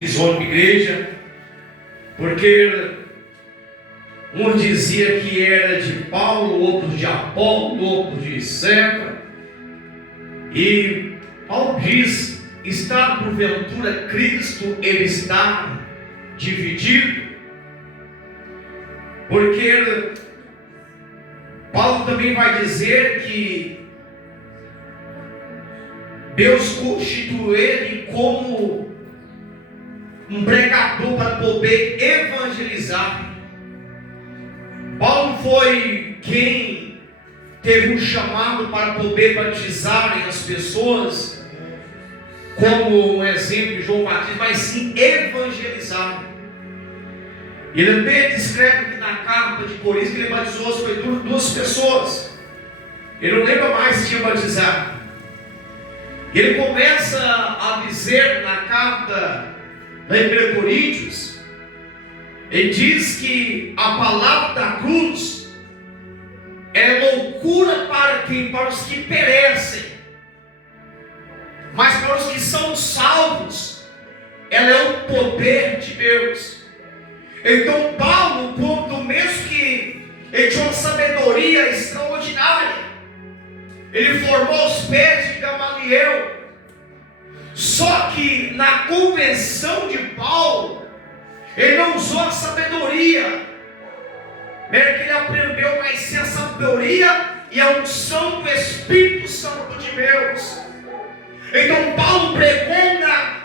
divisão de igreja, porque um dizia que era de Paulo, outro de Apolo, outro de Cefas. E Paulo diz: está porventura Cristo, ele está dividido? Porque Paulo também vai dizer que Deus constituiu ele como um pregador para poder evangelizar. Paulo foi quem teve um chamado para poder batizarem as pessoas, como um exemplo de João Batista, mas sim evangelizar. Ele também descreve aqui na carta de Coríntios que ele batizou foi duas pessoas. Ele não lembra mais se tinha batizado. Ele começa a dizer na carta da 1 Coríntios, ele diz que a palavra da cruz é loucura para os que perecem, mas para os que são salvos, ela é o poder de Deus. Então Paulo, quando mesmo que ele tinha uma sabedoria extraordinária, ele formou os pés de Gamaliel. Só que na convenção de Paulo, ele não usou a sabedoria, que ele aprendeu, mas sim a sabedoria e a unção do Espírito Santo de Deus. Então Paulo pregou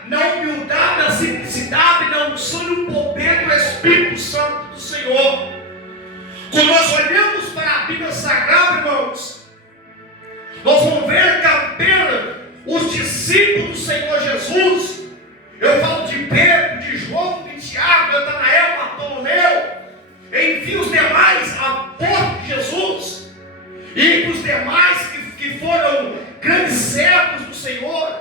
na humildade, na simplicidade, na unção e no poder do Espírito Santo do Senhor. Quando nós olhamos para a Bíblia Sagrada, irmãos, nós vamos ver que apenas os discípulos do Senhor Jesus, eu falo de Pedro, de João, de Tiago, Natanael, Bartolomeu, enfim, os demais apóstolos de Jesus, e os demais que foram grandes servos do Senhor.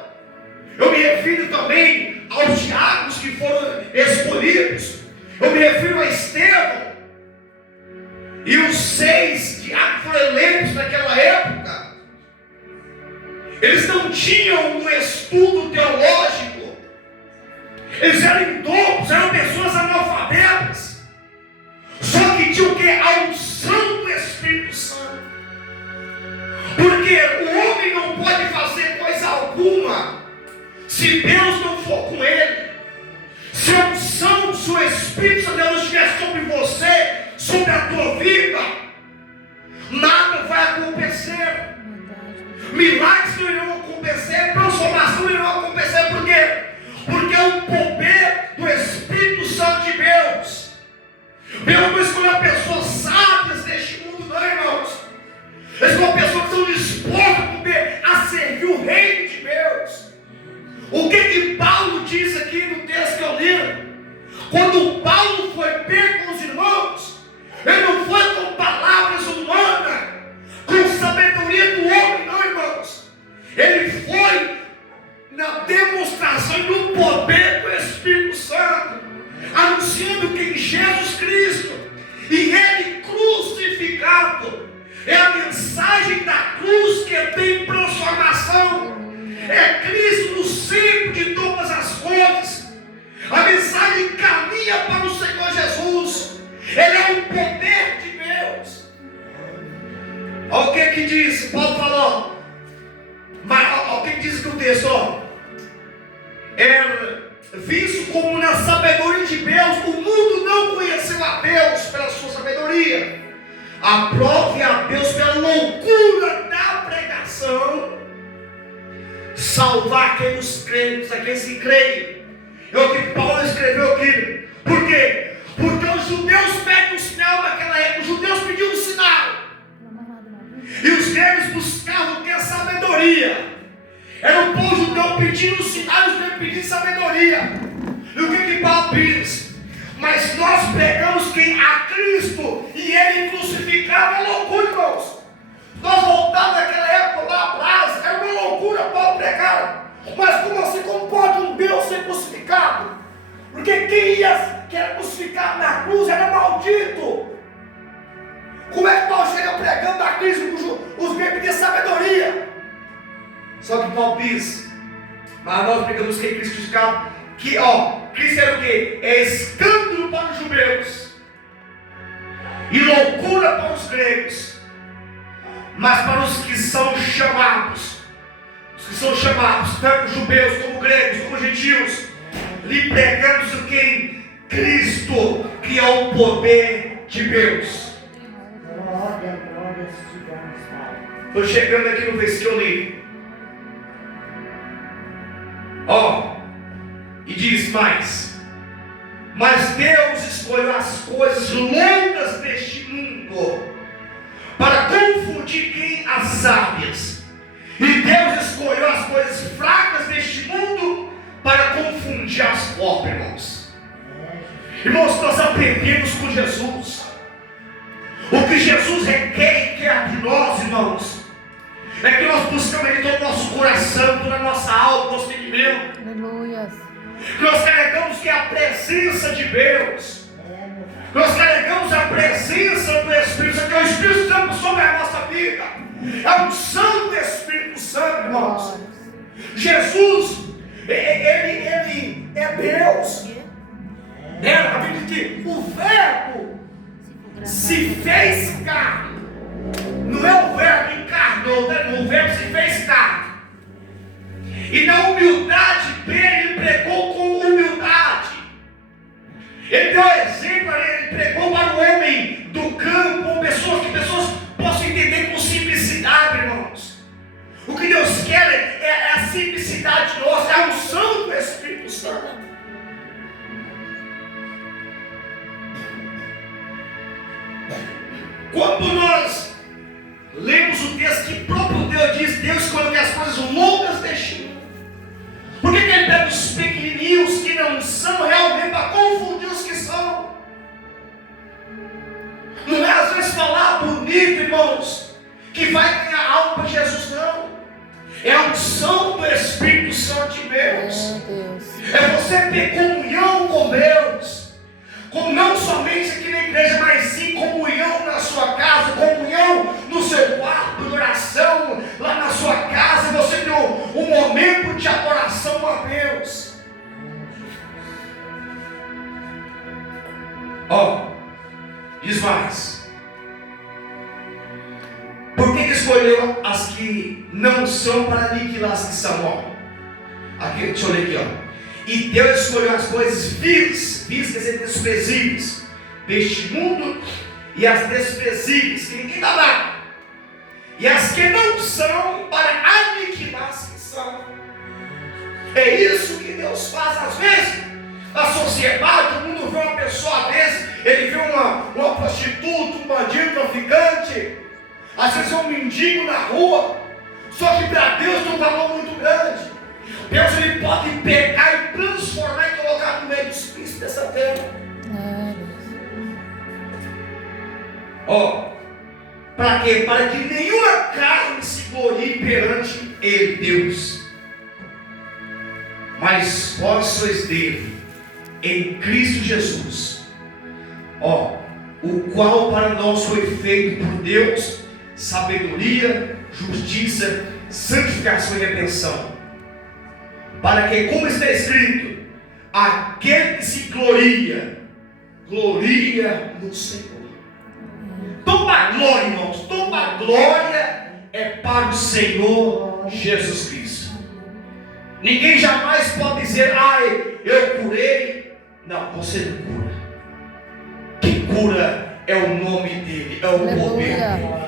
Eu me refiro também aos diáconos que foram escolhidos. Eu me refiro a Estevão e os 6 diáconos foram eleitos naquela época. Eles não tinham um estudo teológico, eles eram indoutos, eram pessoas analfabetas, só que tinham o que? A unção do Espírito Santo. Porque o homem não pode fazer coisa alguma se Deus não for com ele. Se a unção, se o Espírito Santo de Deus estiver sobre você, sobre a tua vida, nada vai acontecer. Milagres não irão acontecer, transformação não irão acontecer. Por quê? Porque é o poder do Espírito Santo de Deus. Deus não escolheu pessoas sábias deste mundo, não, irmãos. Eles são pessoas que estão dispostas a servir o reino de Deus. O que Paulo diz aqui no texto que eu li? Quando Paulo foi pego com os irmãos, ele não foi com palavras humanas, com sabedoria do homem, não, irmãos. Ele foi na demonstração do poder do Espírito Santo, anunciando que em Jesus Cristo e Ele crucificado é a mensagem da cruz que tem transformação. É Cristo no centro de todas as coisas. A mensagem caminha para o Senhor Jesus. Ele é o poder de Deus. Olha o que diz, Paulo falou. Mas olha o que diz aqui o texto, ó. É visto como na sabedoria de Deus, o mundo não conheceu a Deus pela sua sabedoria. Aprove a Deus pela loucura da pregação salvar aqueles crentes, aqueles que creem. É o que Paulo escreveu aqui. Por quê? Porque os judeus pedem um sinal naquela época. Os judeus pediam um sinal. E os gregos buscavam o que? A sabedoria. Era o povo judeu pedindo um sinal, os gregos pedindo sabedoria. E o que Paulo diz? Mas nós pregamos quem? A Cristo e Ele crucificado. É loucura, irmãos. Nós voltamos naquela época lá atrás, era uma loucura Paulo pregar. Mas como assim? Como pode um Deus ser crucificado? Porque quem que era crucificado na cruz era maldito. Como é que Paulo chega pregando a Cristo? Os gregos pediam sabedoria. Só que Paulo diz: mas nós pregamos que é Cristo crucificado, que Cristo era o quê? É escândalo para os judeus e loucura para os gregos. Mas para os que são chamados, tanto judeus como gregos, como gentios, lhe pregamos o que? Cristo, que é o poder de Deus. Glória, glória te damos, Pai. Estou chegando aqui no versículo ali. E diz mais: mas Deus escolheu as coisas loucas deste mundo para confundir quem? As sábias. E Deus escolheu as coisas fracas deste mundo para confundir as pobres, irmãos. Irmãos, nós aprendemos com Jesus. O que Jesus requer e quer de nós, irmãos, é que nós buscamos em todo o nosso coração, toda a nossa alma, nosso entendimento. Aleluia. Nós carregamos que é a presença de Deus. Nós carregamos a presença do Espírito Santo, que é o Espírito Santo sobre a nossa vida. É um Santo Espírito Santo, irmãos. Jesus, ele é Deus. A Bíblia diz que o Verbo se fez carne. Não é o Verbo encarnou, o Verbo se fez carne. E na humildade dele, ele pregou com humildade. Ele deu exemplo, ele pregou para o homem do campo, que pessoas possam entender com simplicidade, irmãos. O que Deus quer é a simplicidade nossa, é a unção do Espírito Santo. Quando nós lemos o texto que próprio Deus diz, Deus escolheu as coisas loucas deste mundo. Por que ele pega os pequenininhos que não são realmente para confundir os que são? Não é às vezes falar bonito, irmãos, que vai ganhar algo para Jesus, não. É a unção do Espírito Santo de Deus. É você ter comunhão com Deus. Como não somente aqui na igreja, mas sim comunhão na sua casa, comunhão no seu quarto de oração, lá na sua casa, você tem um momento de adoração a Deus. Diz mais. Por que escolheu as que não são para aniquilar as que são? Aqui, deixa eu ler aqui, E Deus escolheu as coisas vis, quer dizer, desprezíveis deste mundo, e as desprezíveis, que ninguém dá nada, e as que não são, para aniquilar as que são. É isso que Deus faz às vezes. Na sociedade, o mundo vê uma pessoa, às vezes, ele vê uma prostituta, um bandido, um traficante, às vezes é um mendigo na rua, só que para Deus tem um valor muito grande. Deus, ele pode pegar e transformar e colocar no meio dos príncipes dessa terra. Para quê? Para que nenhuma carne se glorie perante ele, Deus. Mas vós sois dele, em Cristo Jesus, o qual para nós foi feito por Deus sabedoria, justiça, santificação e redenção. Para que, como está escrito, aquele que se gloria no Senhor. Toda a glória, irmãos, toda a glória é para o Senhor Jesus Cristo. Ninguém jamais pode dizer, eu curei. Não, você não cura. Quem cura é o nome dele, é o poder dele.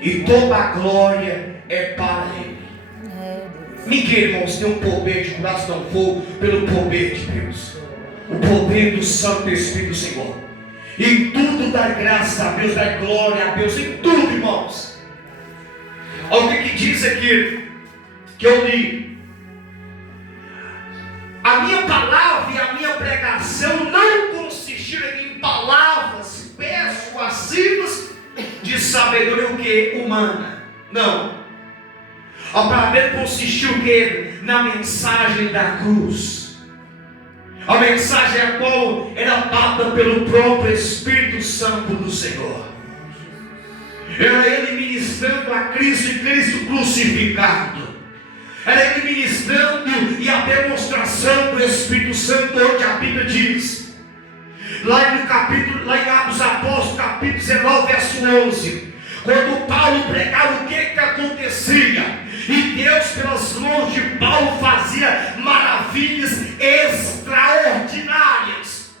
E toda a glória é para ele. Ninguém, irmãos, tem um poder de curar se não for pelo poder de Deus. O poder do Santo Espírito do Senhor. Em tudo dá graça a Deus, dá glória a Deus, em tudo, irmãos. Olha o que diz aqui, que eu li. A minha palavra e a minha pregação não consistiram em palavras persuasivas de sabedoria o que? Humana. Não. A palavra consistiu o que? Na mensagem da cruz. A mensagem a qual era dada pelo próprio Espírito Santo do Senhor. Era ele ministrando a Cristo e Cristo crucificado. Era ele ministrando e a demonstração do Espírito Santo, onde a Bíblia diz, lá em Atos Apóstolos, capítulo 19, verso 11, quando Paulo pregava, o que acontecia? E Deus, pelas mãos de Paulo, fazia maravilhas extraordinárias.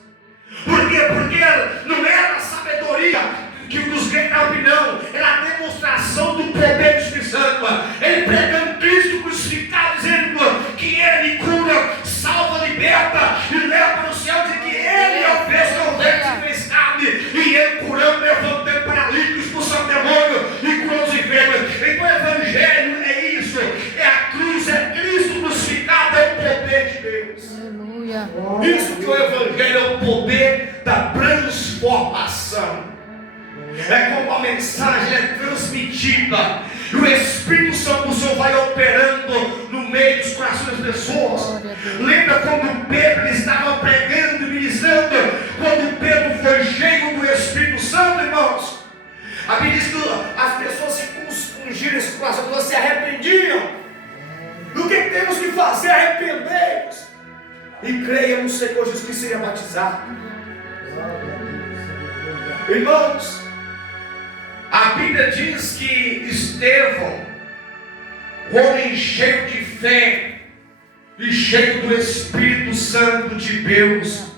Por quê? Porque não era a sabedoria que os gritavam, não, era a demonstração do poder do Espírito Santo. Ele pregando Cristo crucificado, dizendo que Ele cura, salva, liberta e leva para o céu, de que Ele é o verbo que fez carne, e Ele curando, levantando paralíticos, expulsando demônio e curando os enfermos. Então o Evangelho é isso, é a cruz, é Cristo crucificado, é o poder de Deus. Aleluia. Isso que o Evangelho é o poder da transformação. É como a mensagem é transmitida e o Espírito Santo do Senhor vai operando no meio dos corações das pessoas. Lembra quando Pedro estava pregando e ministrando, quando Pedro foi cheio do Espírito Santo, irmãos? A Bíblia diz que as pessoas se pungiram esse coração, elas se arrependiam. Do que temos que fazer? Arrepender-nos e creia no Senhor Jesus que seria batizado. Irmãos, a Bíblia diz que Estevão, homem cheio de fé e cheio do Espírito Santo de Deus,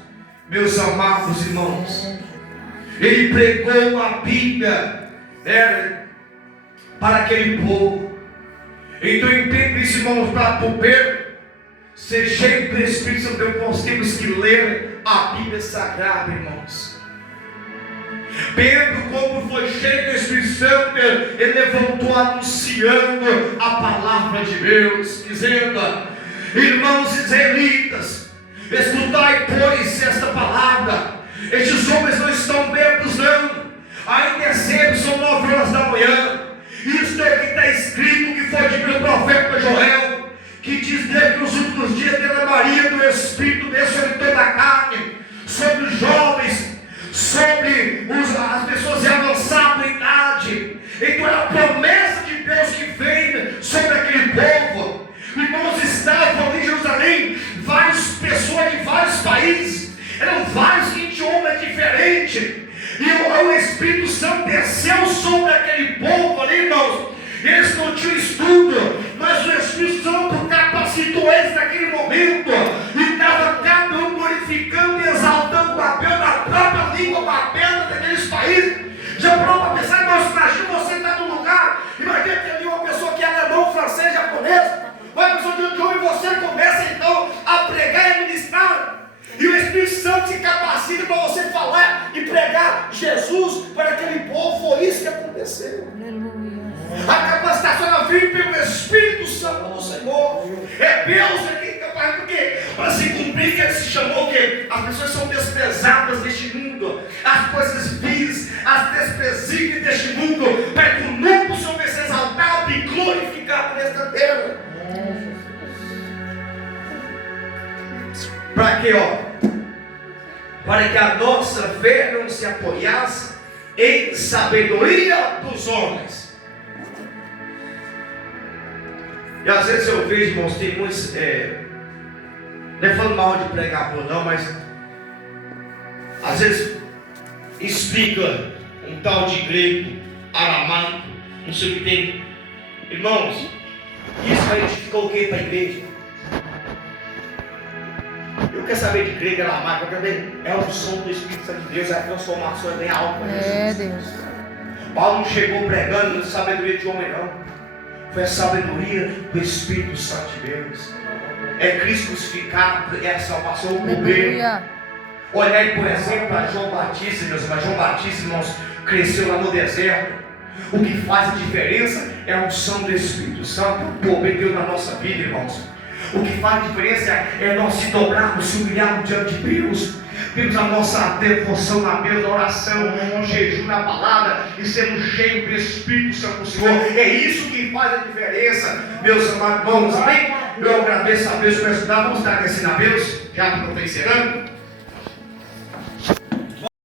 meus amados irmãos, ele pregou a Bíblia para aquele povo. Então entenda isso, irmãos, para o Pedro ser cheio do Espírito Santo, nós temos que ler a Bíblia Sagrada, irmãos. Pedro, como foi cheio do Espírito Santo, ele levantou anunciando a palavra de Deus, dizendo: irmãos israelitas, escutai, pois, esta palavra. Estes homens não estão bêbados, não. Ainda é cedo, são 9 horas da manhã. Isto é o que está escrito, que foi dito pelo profeta Joel, que diz dele que nos últimos dias derramaria do Espírito dele sobre toda a carne, sobre os jovens, sobre as pessoas de avançada idade. Então era a promessa de Deus que veio sobre aquele povo. Irmãos, estavam ali em Jerusalém várias pessoas de vários países, eram vários idiomas diferentes, e o Espírito Santo desceu sobre aquele povo ali, irmãos. Eles não tinham estudo, mas o Espírito Santo capacitou eles naquele momento, e estava cada um glorificando e exaltando a Deus na própria língua materna daqueles países. Já parou para pensar, irmãos? Imagina você estar num lugar, imagina que ali uma pessoa que é alemão, francês, japonês, uma pessoa de outro idioma, e você começa então a pregar e ministrar, e o Espírito Santo se capacita para você falar e pregar Jesus para aquele povo. Foi isso que aconteceu. A capacitação ela vem pelo Espírito Santo do Senhor. É Deus aqui capaz, porque para se cumprir que Ele se chamou, que as pessoas são desprezadas deste mundo, as coisas vis, as desprezíveis deste mundo, para que o nome do Senhor seja exaltado e glorificado nesta terra. Para quê, para que a nossa fé não se apoiasse em sabedoria dos homens. E às vezes eu vejo, irmãos, tem muitos, não é falando mal de pregador não, mas às vezes explica um tal de grego, aramaico, não sei o que tem. Irmãos, isso vai edificar o que para a igreja? Eu quero saber de grego, aramaico, eu quero ver, é o som do Espírito Santo de Deus, é a transformação, é bem alto para Jesus. Deus. Paulo não chegou pregando de sabedoria de homem não. Foi a sabedoria do Espírito Santo de Deus. É Cristo crucificado, é a salvação, o poder. Olhai, por exemplo, para João Batista, meus irmãos. João Batista, irmãos, cresceu lá no deserto. O que faz a diferença é a unção do Espírito Santo, o poder de Deus na nossa vida, irmãos. O que faz a diferença é nós se dobrarmos, se humilharmos diante de Deus. Temos a nossa devoção na mesa, a oração, o jejum na palavra, e sermos cheios do Espírito Santo do Senhor. É isso que faz a diferença, meus amados irmãos. Amém? Eu agradeço a Deus por ajudar. Vamos estar agradecendo a Deus, já que eu estou encerrando.